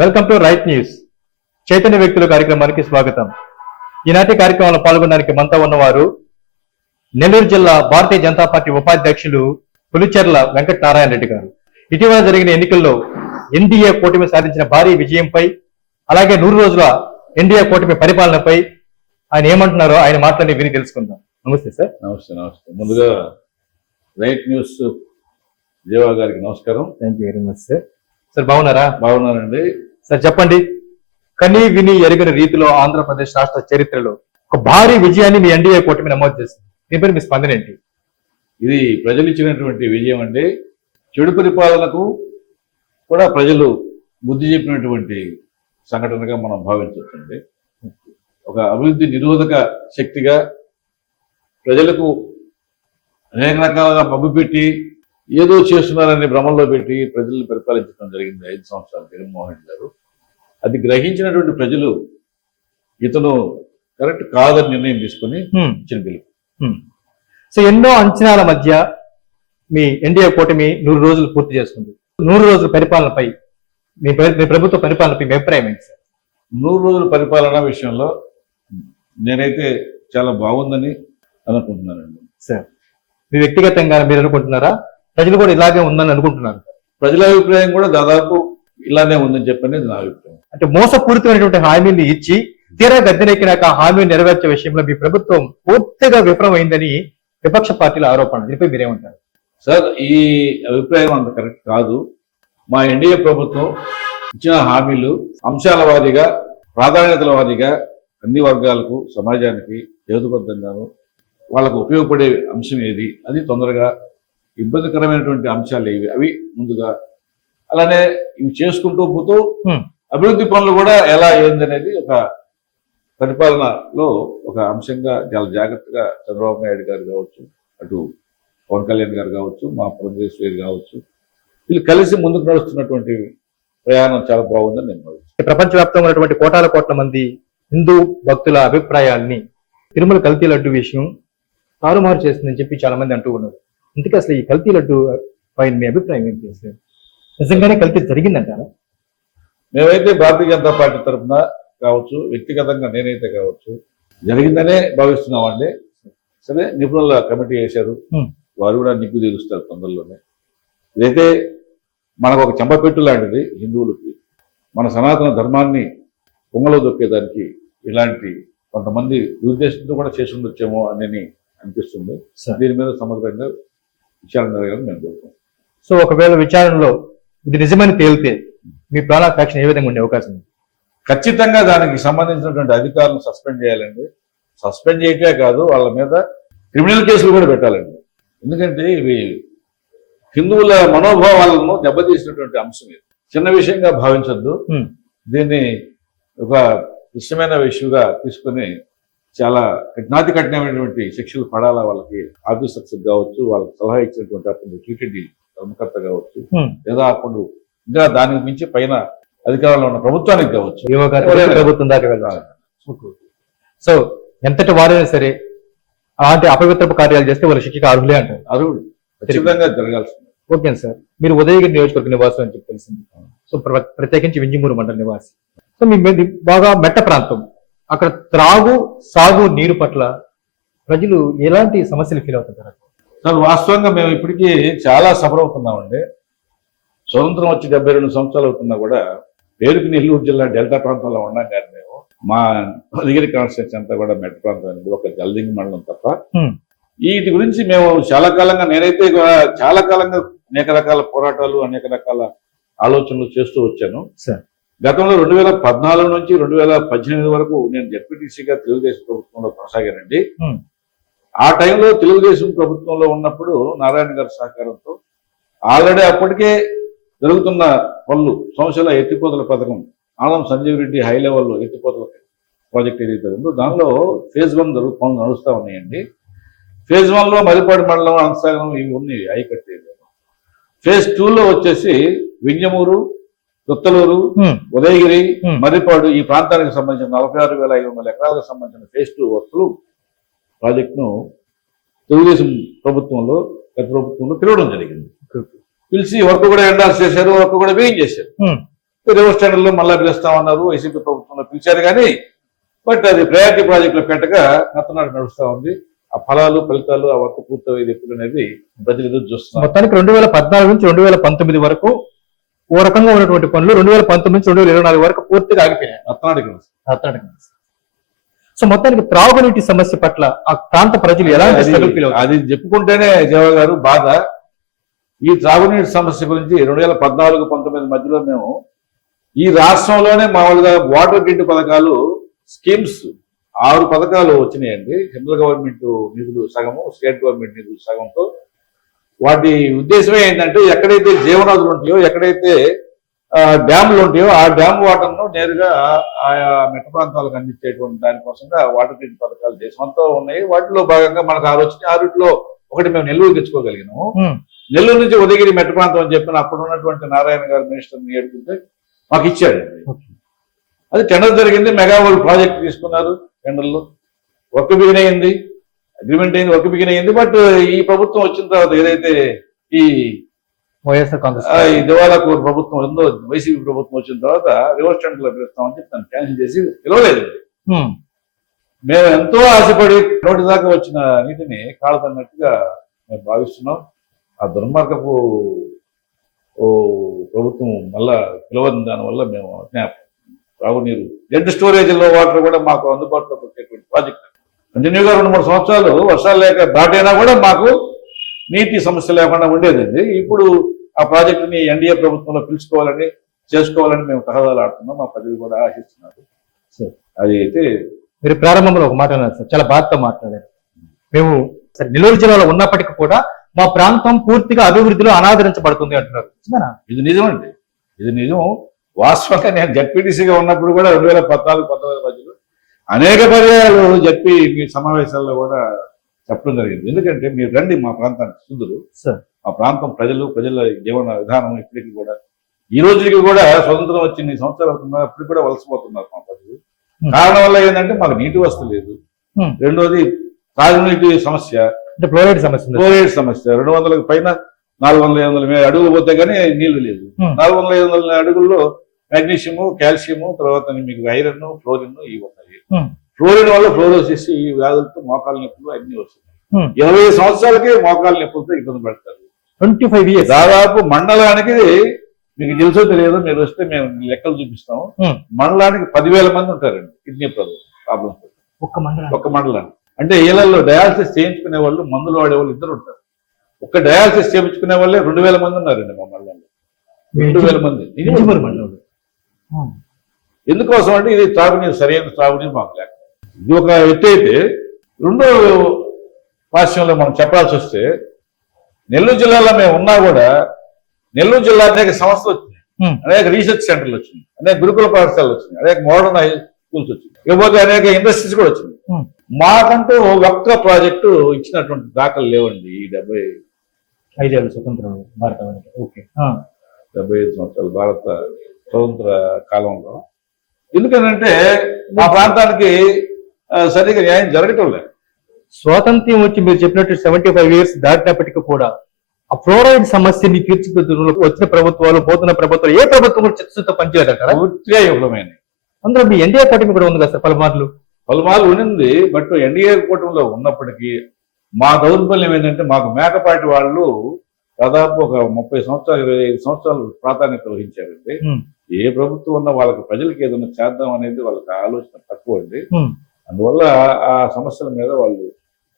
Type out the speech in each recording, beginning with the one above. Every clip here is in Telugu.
వెల్కమ్ టు రైట్ న్యూస్ చైతన్య వ్యక్తుల కార్యక్రమానికి స్వాగతం. ఈనాటి కార్యక్రమంలో పాల్గొనడానికి మనతో ఉన్నవారు నెల్లూరు జిల్లా భారతీయ జనతా పార్టీ ఉపాధ్యక్షులు పులిచెర్ల వెంకట నారాయణ రెడ్డి గారు. ఇటీవల జరిగిన ఎన్నికల్లో ఎన్డీఏ కూటమి సాధించిన భారీ విజయంపై అలాగే నూరు రోజుల ఎన్డీఏ కూటమి పరిపాలనపై ఆయన ఏమంటున్నారో ఆయన మాటలని విని తెలుసుకుందాం. నమస్తే సార్. నమస్తే నమస్తే. ముందుగా రైట్ న్యూస్ జీవా గారికి నమస్కారం. Thank you very much sir sir బాగున్నారా? బాగున్నానండి. సార్ చెప్పండి. కని విని ఎరిగిన రీతిలో ఆంధ్రప్రదేశ్ రాష్ట్ర చరిత్రలో ఒక భారీ విజయాన్ని మీ ఎన్డీఏ కూటమి నమోదు చేసింది. దీనిపై మీ స్పందన ఏంటి? ఇది ప్రజలు ఇచ్చినటువంటి విజయం అండి. చెడు పరిపాలనకు కూడా ప్రజలు బుద్ధి చెప్పినటువంటి సంఘటనగా మనం భావించవచ్చండి. ఒక అభివృద్ధి నిరోధక శక్తిగా ప్రజలకు అనేక రకాలుగా మభ్యపెట్టి ఏదో చేస్తున్నారని భ్రమంలో పెట్టి ప్రజల్ని పరిపాలించడం జరిగింది ఐదు సంవత్సరాలు జగన్మోహన్ రెడ్డి గారు. అది గ్రహించినటువంటి ప్రజలు ఇతను కరెక్ట్ కాదని నిర్ణయం తీసుకుని ఇచ్చిన పిలుపు. సో ఎన్నో అంచనాల మధ్య మీ ఎన్డీఏ కూటమి నూరు రోజులు పూర్తి చేసుకుంది. నూరు రోజుల పరిపాలనపై మీ మీ ప్రభుత్వ పరిపాలనపై మీ అభిప్రాయం ఏంటి సార్? నూరు రోజుల పరిపాలన విషయంలో నేనైతే చాలా బాగుందని అనుకుంటున్నానండి. సార్ మీ వ్యక్తిగతంగా మీరు అనుకుంటున్నారా? ప్రజలు కూడా ఇలాగే ఉందని అనుకుంటున్నారు. ప్రజల అభిప్రాయం కూడా దాదాపు ఇలానే ఉందని చెప్పని నా అభిప్రాయం. అంటే మోసపూరితమైనటువంటి హామీని ఇచ్చి తీరా గద్దెనెక్కినాక ఆ హామీని నెరవేర్చే విషయంలో మీ ప్రభుత్వం పూర్తిగా విఫలమైందని విపక్ష పార్టీల ఆరోపణ. దీనిపై మీరేమంటారు? సార్ ఈ అభిప్రాయం అంత కరెక్ట్ కాదు. మా ఎన్డీఏ ప్రభుత్వం ఇచ్చిన హామీలు అంశాల వారీగా ప్రాధాన్యతల వారీగా అన్ని వర్గాలకు సమాజానికి హేతుబద్ధంగాను వాళ్ళకు ఉపయోగపడే అంశం ఏది? అది తొందరగా ఇబ్బందికరమైనటువంటి అంశాలు ఏవి అవి ముందుగా అలానే ఇవి చేసుకుంటూ పోతూ. అభివృద్ధి పనులు కూడా ఎలా ఏందనేది ఒక పరిపాలనలో ఒక అంశంగా చాలా జాగ్రత్తగా చంద్రబాబు నాయుడు గారు కావచ్చు అటు పవన్ కళ్యాణ్ గారు కావచ్చు మా పురంధేశ్వరి కావచ్చు వీళ్ళు కలిసి ముందుకు నడుస్తున్నటువంటి ప్రయాణం చాలా బాగుందని నేను భావిస్తున్నాను. ప్రపంచవ్యాప్తంగా ఉన్నటువంటి కోటాల కోట్ల మంది హిందూ భక్తుల అభిప్రాయాల్ని తిరుమల కల్తీ లడ్డు విషయం తారుమారు చేస్తుందని చెప్పి చాలా మంది అంటూ ఉన్నారు ఇందుకే అసలు ఈ కల్తీ లడ్డు పైన మీ అభిప్రాయం ఏంటి అసలు నిజంగానే కల్తీ జరిగిందంటారా? మేమైతే భారతీయ జనతా పార్టీ తరఫున కావచ్చు వ్యక్తిగతంగా నేనైతే కావచ్చు జరిగిందనే భావిస్తున్నామండి. సరే నిపుణుల కమిటీ వేశారు. వారు కూడా నిగ్గు తీరుస్తారు తొందరలోనే. ఇదైతే మనకు ఒక చెంపపెట్టు లాంటిది హిందువులకి. మన సనాతన ధర్మాన్ని పొంగలో దొక్కేదానికి ఇలాంటి కొంతమంది ఉద్దేశంతో కూడా చేసి ఉండొచ్చేమో అని అనిపిస్తుంది. దీని మీద సమగ్రంగా విచారణ నేను కోరుతున్నాను సో ఒకవేళ విచారణలో ఇది నిజమని తేలితే మీ ప్రాణ ఫ్యాక్షన్ ఏ విధంగా ఉండే అవకాశం ఉంది? ఖచ్చితంగా దానికి సంబంధించినటువంటి అధికారులను సస్పెండ్ చేయాలండి. సస్పెండ్ చేయటమే కాదు వాళ్ళ మీద క్రిమినల్ కేసులు కూడా పెట్టాలండి. ఎందుకంటే ఇవి హిందువుల మనోభావాలను దెబ్బతీసినటువంటి అంశం ఇది. చిన్న విషయంగా భావించొద్దు. దీన్ని ఒక ఇష్టమైన విషయంగా తీసుకొని చాలా కఠినాతి కఠినమైనటువంటి శిక్షలు పడాలా వాళ్ళకి ఆఫీసర్స్ కావచ్చు వాళ్ళకి సలహా ఇచ్చినటువంటి అప్పుడు టీటీడీ ధర్మకర్త కావచ్చు. లేదా అప్పుడు ఇంకా దానికి మించి పైన అధికారంలో ఉన్న ప్రభుత్వానికి కావచ్చు. ప్రభుత్వం దాకా వెళ్ళాలి. సో ఎంతటి వారైనా సరే అలాంటి అపవిత్రపు కార్యాలు చేస్తే వాళ్ళు శిక్షకు అర్హులే అంటారు. అర్హుడు ఖచ్చితంగా జరగాల్సింది. Okay sir. మీరు ఉదయగిరి నియోజకవర్గ నివాసం అని చెప్పి తెలిసింది. సో ప్ర- ప్రత్యేకించి వింజమూరు మండల నివాసి. సో మీ మీది బాగా మెట్ట ప్రాంతం. అక్కడ త్రాగు సాగు నీరు పట్ల ప్రజలు ఎలాంటి సమస్యలు ఫీల్ అవుతుంటారు? సార్ వాస్తవంగా మేము ఇప్పటికీ చాలా సఫర్ అవుతున్నామండి. స్వతంత్రం వచ్చి డెబ్బై రెండు సంవత్సరాలు అవుతున్నా కూడా పేరుకి నెల్లూరు జిల్లా డెల్టా ప్రాంతంలో ఉన్నాం కానీ మేము. మా ఉదయగిరి కాన్స్టిట్యూన్సీ అంతా కూడా మెట్ట ప్రాంతం ఒక జల్దింగ్ మండలం తప్ప. వీటి గురించి మేము చాలా కాలంగా నేనైతే చాలా కాలంగా అనేక రకాల పోరాటాలు అనేక రకాల ఆలోచనలు చేస్తూ వచ్చాను. సార్. గతంలో రెండు వేల పద్నాలుగు నుంచి రెండు వేల పద్దెనిమిది వరకు నేను జెడ్పీటీసీగా తెలుగుదేశం ప్రభుత్వంలో కొనసాగానండి. Hmm. ఆ టైంలో తెలుగుదేశం ప్రభుత్వంలో ఉన్నప్పుడు నారాయణ గారి సహకారంతో ఆల్రెడీ అప్పటికే జరుగుతున్న పనులు సంవత్సరాల ఎత్తిపోతల పథకం ఆనం సంజీవ్ రెడ్డి హై లెవెల్లో ఎత్తిపోతల ప్రాజెక్ట్ ఏదైతే ఉందో దానిలో ఫేజ్ వన్ జరుగు పనులు నడుస్తూ ఉన్నాయండి. ఫేజ్ వన్లో మరిపాడు మండలం అంతసాగరం ఇవి ఉన్నాయి ఐకట్ ఏరియాలో ఫేజ్ టూలో వచ్చేసి వింజమూరు దొత్తలూరు ఉదయగిరి. మర్రిపాడు ఈ ప్రాంతానికి సంబంధించిన నలభై ఆరు వేల ఐదు వందల ఎకరాలకు సంబంధించిన ఫేజ్ టూ వర్క్లు ప్రాజెక్టును తెలుగుదేశం ప్రభుత్వంలో గత ప్రభుత్వంలో పిలవడం జరిగింది. పిలిచి వర్క్ కూడా ఎండార్స్ చేశారు వర్క్ కూడా వేయం చేశారు. రివర్స్ టెండర్లో మళ్ళా పిలుస్తామన్నారు వైసీపీ ప్రభుత్వంలో పిలిచారు కానీ బట్ అది ప్రయారిటీ ప్రాజెక్టులో పెట్టగా నత్తనాడు నడుస్తా ఉంది. ఆ ఫలాలు ఫలితాలు ఆ వర్క్ పూర్తయ్యేది ఎప్పుడు అనేది ప్రజలు ఎదురు చూస్తున్నారు. మొత్తానికి రెండు వేల పద్నాలుగు నుంచి రెండు వేల పంతొమ్మిది వరకు ఓ రకంగా ఉన్నటువంటి పనులు రెండు వేల పంతొమ్మిది నుంచి రెండు వేల ఇరవై నాలుగు వరకు పూర్తిగా ఆగిపోయాయి అత్తడికి. సో మొత్తానికి త్రాగునీటి సమస్య పట్ల ఆ ప్రాంత ప్రజలు ఎలాంటి అవుతారు? అది చెప్పుకుంటేనే జవ గారు బాధ ఈ త్రాగునీటి సమస్య గురించి రెండు వేల పద్నాలుగు పంతొమ్మిది మధ్యలో మేము ఈ రాష్ట్రంలోనే మామూలుగా వాటర్ గ్రిడ్ పథకాలు స్కీమ్స్ ఆరు పథకాలు వచ్చినాయండి సెంట్రల్ గవర్నమెంట్ నిధులు సగము స్టేట్ గవర్నమెంట్ నిధులు సగంతో వాటి ఉద్దేశమే ఏంటంటే ఎక్కడైతే జీవనదులు ఉంటాయో ఎక్కడైతే ఆ, డ్యాములు ఉంటాయో ఆ డ్యామ్ వాటర్ను నేరుగా ఆయా మెట్ట ప్రాంతాలకు అందించేటువంటి దానికోసంగా వాటర్ గ్రిడ్ పథకాలు దేశమంతా ఉన్నాయి. వాటిలో భాగంగా మనకు ఆలోచన ఆరుట్లో ఒకటి మేము నెల్లూరు తెచ్చుకోగలిగినాము నెల్లూరు నుంచి ఉదయగిరి మెట్ట ప్రాంతం అని చెప్పిన అప్పుడు ఉన్నటువంటి నారాయణ గారు మినిస్టర్ని ఏడుకుంటే మాకు ఇచ్చాడు. అది టెండర్ జరిగింది మెగా వరల్డ్ ప్రాజెక్ట్ తీసుకున్నారు టెండర్లో. వర్క్ బిగిన్ అయింది అగ్రిమెంట్ అయింది వర్క్ బిగిన్ అయింది బట్ ఈ ప్రభుత్వం వచ్చిన తర్వాత ఏదైతే ఈ వైఎస్ఆర్ కాంగ్రెస్ ఈ దివాలా కోర్ ప్రభుత్వం ఉందో వైసీపీ ప్రభుత్వం వచ్చిన తర్వాత రివర్స్ టెండర్లో పిలుస్తామని చెప్పి తను క్యాన్సిల్ చేసి పిలవలేదు. మేము ఎంతో ఆశపడి నోటి దాకా వచ్చిన నీటిని కాళ్ళతన్నట్టుగా మేము భావిస్తున్నాం. ఆ దుర్మార్గపు ఓ ప్రభుత్వం మళ్ళా పిలవని దానివల్ల మేము అజ్ఞాపం త్రాగునీరు డెడ్ స్టోరేజ్లో వాటర్ కూడా మాకు అందుబాటులోకి వచ్చేటువంటి ప్రాజెక్ట్ కంటిన్యూగా రెండు మూడు సంవత్సరాలు వర్షాలు లేక దాటైనా కూడా మాకు నీటి సమస్య లేకుండా ఉండేదండి. ఇప్పుడు ఆ ప్రాజెక్టుని ఎన్డీఏ ప్రభుత్వంలో పిలుచుకోవాలని చేసుకోవాలని మేము తహదాలు ఆడుతున్నాం. మా ప్రజలు కూడా ఆశిస్తున్నారు. సరే. అది అయితే మీరు ప్రారంభంలో ఒక మాట అన్నారు సార్ చాలా బాధతో మాట్లాడారు. మేము సరే నెల్లూరు జిల్లాలో ఉన్నప్పటికీ కూడా మా ప్రాంతం పూర్తిగా అభివృద్ధిలో అనాదరించబడుతుంది అంటున్నారు? ఇది నిజమండి. ఇది నిజం. వాస్తవంగా నేను జడ్పీటీసీగా ఉన్నప్పుడు కూడా రెండు వేల పద్నాలుగు పంతొమ్మిది అనేక పర్యాయాలు జడ్పీ మీ సమావేశాల్లో కూడా చెప్పడం జరిగింది. ఎందుకంటే మీరు రండి మా ప్రాంతానికి సుందరు. మా ప్రాంతం ప్రజలు ప్రజల జీవన విధానం ఇప్పటికీ కూడా. ఈ రోజుకి కూడా స్వతంత్రం వచ్చి ఇన్ని సంవత్సరాలు అవుతున్నా అప్పటికి కూడా వలసపోతున్నారు మా ప్రజలు. కారణం వల్ల ఏంటంటే మాకు నీటి వసతి లేదు. రెండోది తాగునీటి సమస్య. అంటే ఫ్లోరైడ్ సమస్య ఫ్లోరైడ్ సమస్య. రెండు వందలకు పైన నాలుగు వందల ఐదు వందల అడుగులు పోతే కానీ నీళ్ళు లేదు. నాలుగు వందల ఐదు వందల అడుగుల్లో మెగ్నీషియము కాల్షియము తర్వాత మీకు ఐరన్ ఫ్లోరిన్ ఇవి ఉన్నాయి. ఫ్లోరిన్ వల్ల ఫ్లోరోసిస్ ఈ వ్యాధులతో మోకాలు నొప్పులు అన్ని వస్తున్నాయి. Hmm. ఇరవై సంవత్సరాలకే మోకాలు నొప్పులతో ఇబ్బంది పడతారు. ట్వంటీ ఫైవ్ ఇయర్స్ దాదాపు మండలానికి మీకు తెలుసో తెలియదో మీరు వస్తే మేము లెక్కలు చూపిస్తాం Hmm. మండలానికి పదివేల మంది ఉంటారండి కిడ్నీ ప్రాబ్లమ్స్ ఒక్క మండలం ఒక్క మండలాన్ని అంటే ఏళ్ళలో డయాలసిస్ చేయించుకునే వాళ్ళు మందులు వాడే వాళ్ళు ఇద్దరు ఉంటారు. ఒక్క డయాలసిస్ చేయించుకునే వాళ్ళే రెండు వేల మంది ఉన్నారండి మా మండలంలో. రెండు వేల మంది. ఇది ఇంజిమూరు మండలం ఉమ్, ఎందుకోసం అంటే ఇది త్రాగునీరు సరైన త్రాగునీరు మాకు లేక ఇది ఒక ఎత్తు అయితే రెండో పాశ్యంలో మనం చెప్పాల్సి వస్తే నెల్లూరు జిల్లాలో మేము ఉన్నా కూడా నెల్లూరు జిల్లా అనేక సంస్థలు వచ్చినాయి. అనేక రీసెర్చ్ సెంటర్లు వచ్చినాయి. అనేక గురుకుల పాఠశాలలు వచ్చినాయి. అనేక మోడర్న్ హై స్కూల్స్ వచ్చినాయి. ఇకపోతే అనేక ఇండస్ట్రీస్ కూడా వచ్చినాయి. మాకంటూ ఒక్క ప్రాజెక్టు ఇచ్చినటువంటి దాఖలు లేవండి ఈ డెబ్బై ఐదేళ్ళు స్వతంత్రం భారతానికి ఓకే. డెబ్బై ఐదు సంవత్సరాల భారత స్వతంత్ర కాలంలో ఎందుకనంటే మా ప్రాంతానికి సరిగ్గా న్యాయం జరగటం లేదు. స్వాతంత్ర్యం వచ్చి మీరు చెప్పినట్టు సెవెంటీ ఫైవ్ ఇయర్స్ దాటినప్పటికీ కూడా ఆ ఫ్లోరైడ్ సమస్యని తీర్చిదిద్దులో వచ్చిన ప్రభుత్వాలు పోతున్న ప్రభుత్వాలు ఏ ప్రభుత్వం కూడా పనిచేయదంటారా పూర్తిగా విఫలమైనవి అందులో మీ ఎన్డీఏ కూటమి కూడా ఉంది కదా సార్ పలుమార్లు? పలుమార్లు ఉండింది బట్ ఎన్డీఏ కూటమిలో ఉన్నప్పటికీ మా దౌర్బల్యం ఏంటంటే మాకు మేకపాటి వాళ్ళు దాదాపు ఒక ముప్పై సంవత్సరాలు ఇరవై ఐదు సంవత్సరాలు ప్రాధాన్యత వహించారండి. ఏ ప్రభుత్వం ఉన్నా వాళ్ళకి ప్రజలకి ఏదైనా చేద్దాం అనేది వాళ్ళకి ఆలోచన తక్కువ అండి. అందువల్ల ఆ సమస్యల మీద వాళ్ళు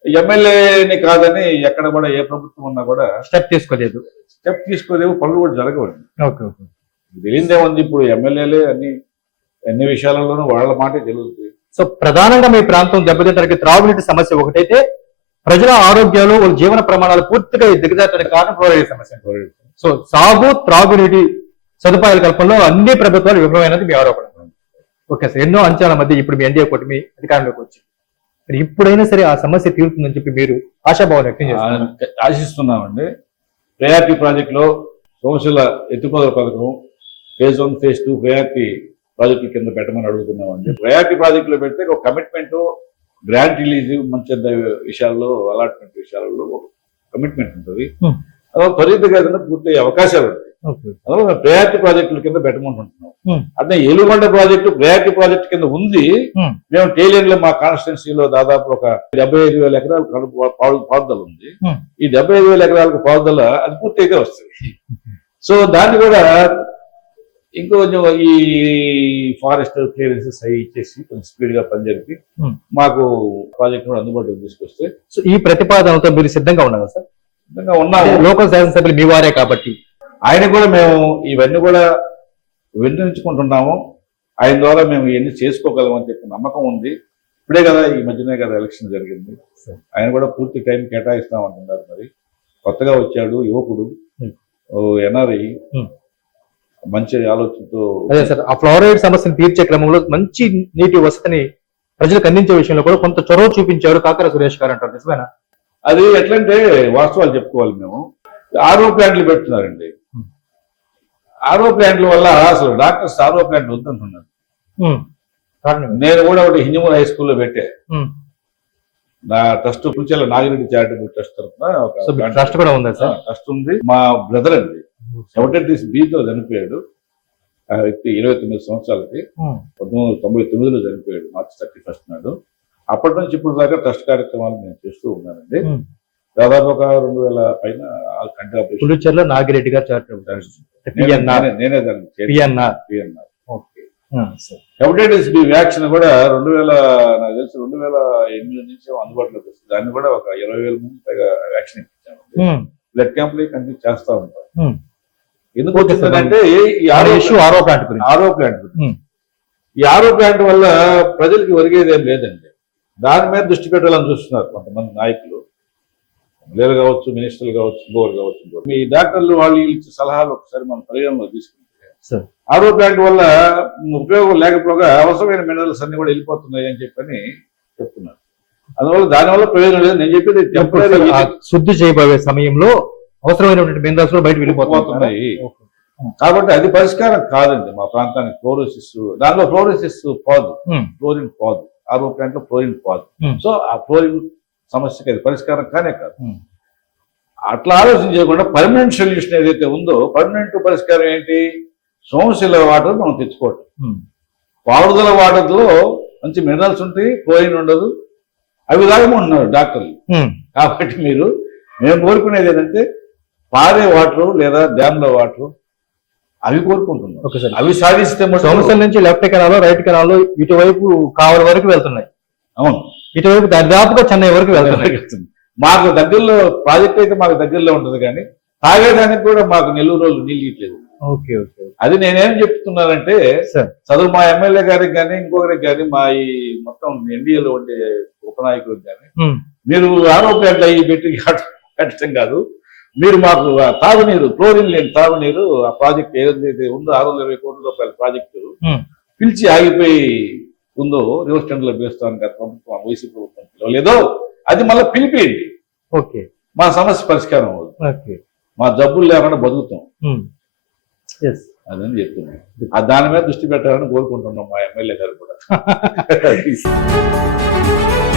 ఎమ్మెల్యేని కాదని ఎక్కడ కూడా ఏ ప్రభుత్వం ఉన్నా కూడా స్టెప్ తీసుకోలేదు. స్టెప్ తీసుకోలేవు పనులు కూడా జరగవండి. తెలియదేముంది ఇప్పుడు ఎమ్మెల్యేలే అన్ని అన్ని విషయాలలోనూ వాళ్ళ మాటే తెలుస్తుంది సో ప్రధానంగా మీ ప్రాంతం దెబ్బతింటడానికి త్రాగునీటి సమస్య ఒకటైతే ప్రజల ఆరోగ్యాలు వాళ్ళ జీవన ప్రమాణాలు పూర్తిగా దిగజారడానికి కారణం ఫ్లోరైడ్ సమస్య. సో సాగు త్రాగునీటి సదుపాయాల కల్పనలో అన్ని ప్రభుత్వాలు విఫలమైనది మీ ఆరోపణ. ఓకే సార్ ఎన్నో అంచనాల మధ్య ఇప్పుడు మీ ఎన్డీఏ కూటమి అధికారంలోకి వచ్చి మరి ఇప్పుడైనా సరే ఆ సమస్య తీరుతుందని చెప్పి మీరు ఆశాభావం వ్యక్తం చేస్తున్నారు. ఆశిస్తున్నామండి. ప్రయారిటీ ప్రాజెక్టులో సోమశిల ఎత్తిపోదల పథకం phase one phase two priority ప్రాజెక్టుల కింద పెట్టమని అడుగుతున్నామండి. ప్రయారిటీ ప్రాజెక్టులో పెడితే ఒక కమిట్మెంట్ గ్రాంట్ రిలీజ్ మంచి విషయాల్లో అలాట్మెంట్ విషయాలలో ఒక కమిట్మెంట్ ఉంటుంది. అలా త్వరితగతిన పూర్తయ్యే అవకాశాలు ఉంటాయి మేము ప్రయారిటీ ప్రాజెక్టుల కింద పెట్టమంటుంటున్నాం. అంటే ఎలుగొండ ప్రాజెక్టు ప్రయారిటీ ప్రాజెక్ట్ కింద ఉంది. మేము టేలియన్లో మా కాన్స్టిట్యున్సీలో దాదాపు ఒక డెబ్బై ఐదు వేల ఎకరాలు పారుదల ఉంది. ఈ డెబ్బై ఐదు వేల ఎకరాలకు పారుదల అది పూర్తిగా వస్తుంది సో దాన్ని కూడా ఇంకొంచెం ఈ ఫారెస్ట్ క్లియరెన్సెస్ అవి ఇచ్చేసి కొంచెం స్పీడ్గా పనిచేసి. మాకు ప్రాజెక్ట్ కూడా అందుబాటులోకి తీసుకొస్తే సో ఈ ప్రతిపాదనతో మీరు సిద్ధంగా ఉన్నారు సార్ విధంగా ఉన్నాము లోకల్ శాసనసభ్యులు మీ వారే కాబట్టి ఆయన కూడా మేము ఇవన్నీ కూడా విన్నవించుకుంటున్నాము. ఆయన ద్వారా మేము ఇవన్నీ చేసుకోగలమని చెప్పి నమ్మకం ఉంది. ఇప్పుడే కదా ఈ మధ్యనే కదా ఎలక్షన్ జరిగింది. ఆయన కూడా పూర్తి టైం కేటాయిస్తామంటున్నారు మరి. కొత్తగా వచ్చాడు యువకుడు. ఎన్ఆర్ఐ. మంచి ఆలోచనతో అదే సార్ ఆ ఫ్లోరైడ్ సమస్యను తీర్చే క్రమంలో మంచి నీటి వసతిని ప్రజలకు అందించే విషయంలో కూడా కొంత చొరవ చూపించారు కాకర సురేష్ గారు అంటారు. నిజమేనా? అది ఎట్లంటే వాస్తవాలు చెప్పుకోవాలి మేము. ఆరో ప్లాంట్లు పెడుతున్నారండి. ఆరో ప్లాంట్ల వల్ల అసలు డాక్టర్స్ ఆరో ప్లాంట్లు వద్దంటున్నారు? నేను కూడా ఒకటి హింజమూరు హై స్కూల్లో పెట్టా. నా trust Pulichela Nagireddy charitable trust తరఫున ట్రస్ట్ కూడా ఉందా సార్? ట్రస్ట్ ఉంది. మా బ్రదర్ అండి. హెపటైటిస్ బి తో చనిపోయాడు. ఆ వ్యక్తి ఇరవై తొమ్మిది సంవత్సరాలకి. పంతొమ్మిది వందల తొంభై తొమ్మిదిలో చనిపోయాడు మార్చి థర్టీ ఫస్ట్ నాడు. అప్పటి నుంచి ఇప్పుడు దాకా ట్రస్ట్ కార్యక్రమాలు నేను చేస్తూ ఉన్నానండి. దాదాపు ఒక రెండు వేల పైన కంటి ఆపరేషన్. పులిచెర్ల నాగిరెడ్డి గారు నేనే- నేనే దాన్ని PNR PNR okay. Sir. Hepatitis B vaccine కూడా రెండు వేల నాకు తెలిసి రెండు వేల ఎనిమిది నుంచి అందుబాటులోకి వస్తుంది. దాన్ని కూడా ఒక ఇరవై వేల మంది పైగా వ్యాక్సిన్ ఇప్పించాము ఉమ్. బ్లడ్ క్యాంపులు కంటిన్యూ చేస్తా ఉంటాం Hmm. ఎందుకు. వచ్చిందంటే ఈ ఆ ఆరో ఇష్యూ ఆరో ప్లాంట్ ఆరో ప్లాంట్ Hmm. ఈ ఆరో ప్లాంట్ వల్ల ప్రజలకి ఒరిగేది ఏం లేదండి. దాని మీద దృష్టి పెట్టాలని చూస్తున్నారు కొంతమంది నాయకులు. ఎమ్మెల్యేలు కావచ్చు మినిస్టర్లు కావచ్చు ఇంకోరు కావచ్చు. మీ డాక్టర్లు వాళ్ళు ఇచ్చే సలహాలు ఒకసారి మనం పరిగణలో తీసుకుంటే ఆరో ప్లాంట్ వల్ల ఉపయోగం లేకపోగా అవసరమైన మినరల్స్ అన్ని కూడా వెళ్ళిపోతున్నాయి అని చెప్పని చెప్తున్నారు. అందువల్ల దానివల్ల ప్రయోజనం లేదు. నేను చెప్పేది టెంపరీ శుద్ధి చేయబోయే సమయంలో అవసరమైనటువంటి మినరల్స్ బయట వెళ్ళిపోతున్నాయి. పోతున్నాయి కాబట్టి అది పరిష్కారం కాదండి. మా ప్రాంతానికి ఫ్లోరోసిస్ దానిలో ఫ్లోరోసిస్ పోదు. ఫ్లోరిన్ పోదు ఆరో ప్లాంట్లో ఫ్లోరిన్ పోదు. సో ఆ ఫ్లోరిన్ సమస్యకి అది పరిష్కారం కానే కాదు. అట్లా ఆలోచన చేయకుండా పర్మనెంట్ సొల్యూషన్ ఏదైతే ఉందో పర్మనెంట్ పరిష్కారం ఏంటి? సోమశిల వాటర్ మనం తెచ్చుకోవటం. పారుదల వాటర్లో మంచి మినరల్స్ ఉంటాయి ఫ్లోరిన్ ఉండదు. అవి తాగమంటున్నారు డాక్టర్లు. కాబట్టి మీరు మేము కోరుకునేది ఏంటంటే పారే వాటర్ లేదా డ్యామ్లో వాటర్ అవి కోరుకుంటున్నాం. అవి సాధిస్తే సంవత్సరం నుంచి లెఫ్ట్ కెనాల్ రైట్ కెనాల్ ఇటువైపు కావలి వరకు వెళ్తున్నాయి. అవును. ఇటువైపు దరిదాపుగా చెన్నై వరకు వెళ్తున్నాయి మాకు దగ్గరలో ప్రాజెక్ట్ అయితే మాకు దగ్గరలో ఉంటుంది కానీ తాగేదానికి కూడా మాకు నెల్లూరు రోజులు నీళ్ళు ఇట్లేదు ఓకే ఓకే అది నేనేం చెప్తున్నానంటే చదువు మా ఎమ్మెల్యే గారికి కానీ ఇంకొకరికి కానీ మా ఈ మొత్తం ఎన్డీఏలో ఉండే ఉపనాయకులకు కానీ ఉమ్. మీరు ఆరోగ్యాలు అయ్యి పెట్టి కట్టడం కాదు. మీరు మాకు తాగునీరు క్లోరిన్ లేని తాగునీరు ఆ ప్రాజెక్ట్ ఏదైతే ఉందో ఆరు వందల ఇరవై కోట్ల రూపాయల ప్రాజెక్టు ఉమ్. పిలిచి ఆగిపోయి ఉందో రివర్స్ టెండర్లో వేస్తామని గత ప్రభుత్వం వైసీపీ ప్రభుత్వం పిలవలేదో అది మళ్ళీ పిలిపియండి. ఓకే. మా సమస్య పరిష్కారం అవుతుంది ఓకే. మా జబ్బులు లేకుండా బతుకుతాం. అదని చెప్తున్నాం ఆ దాని మీద దృష్టి పెట్టాలని కోరుకుంటున్నాం మా ఎమ్మెల్యే గారు కూడా.